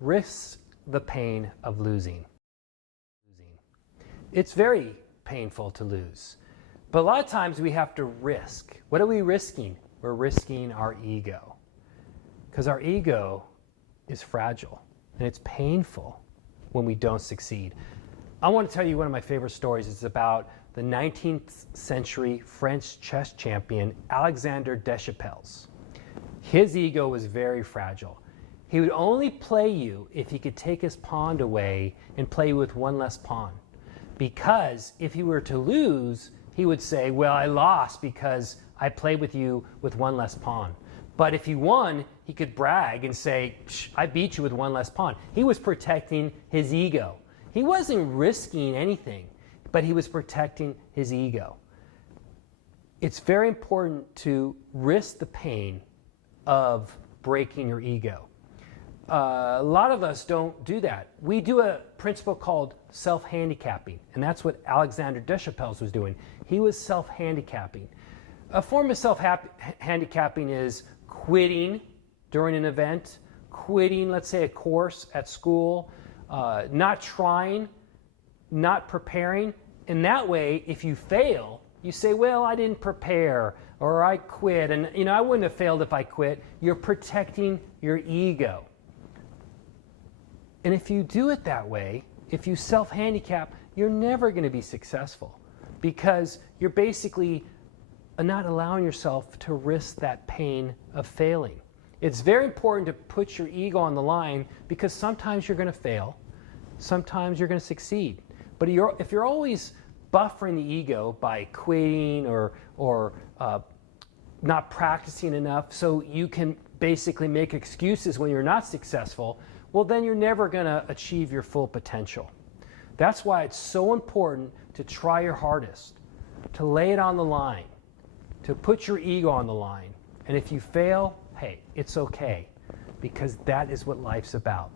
Risk the pain of losing. It's very painful to lose. But a lot of times we have to risk. What are we risking? We're risking our ego. Because our ego is fragile and it's painful when we don't succeed. I want to tell you one of my favorite stories. It's about the 19th century French chess champion Alexander Deschapelles. His ego was very fragile. He would only play you if he could take his pawn away and play you with one less pawn. Because if he were to lose, he would say, well, I lost because I played with you with one less pawn. But if he won, he could brag and say, I beat you with one less pawn. He was protecting his ego. He wasn't risking anything, but he was protecting his ego. It's very important to risk the pain of breaking your ego. A lot of us don't do that. We do a principle called self-handicapping, and that's what Alexander Deschapelles was doing. He was self-handicapping. A form of self-handicapping is quitting during an event, quitting, let's say, a course at school, not trying, not preparing. And that way, if you fail, you say, well, I didn't prepare, or I quit, and I wouldn't have failed if I quit. You're protecting your ego. And if you do it that way, if you self-handicap, you're never going to be successful because you're basically not allowing yourself to risk that pain of failing. It's very important to put your ego on the line because sometimes you're going to fail, sometimes you're going to succeed. But if you're always buffering the ego by quitting or not practicing enough so you can basically make excuses when you're not successful, well, then you're never going to achieve your full potential. That's why it's so important to try your hardest, to lay it on the line, to put your ego on the line. And if you fail, hey, it's okay, because that is what life's about.